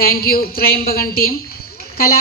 Thank you Thrayambakan team. Kala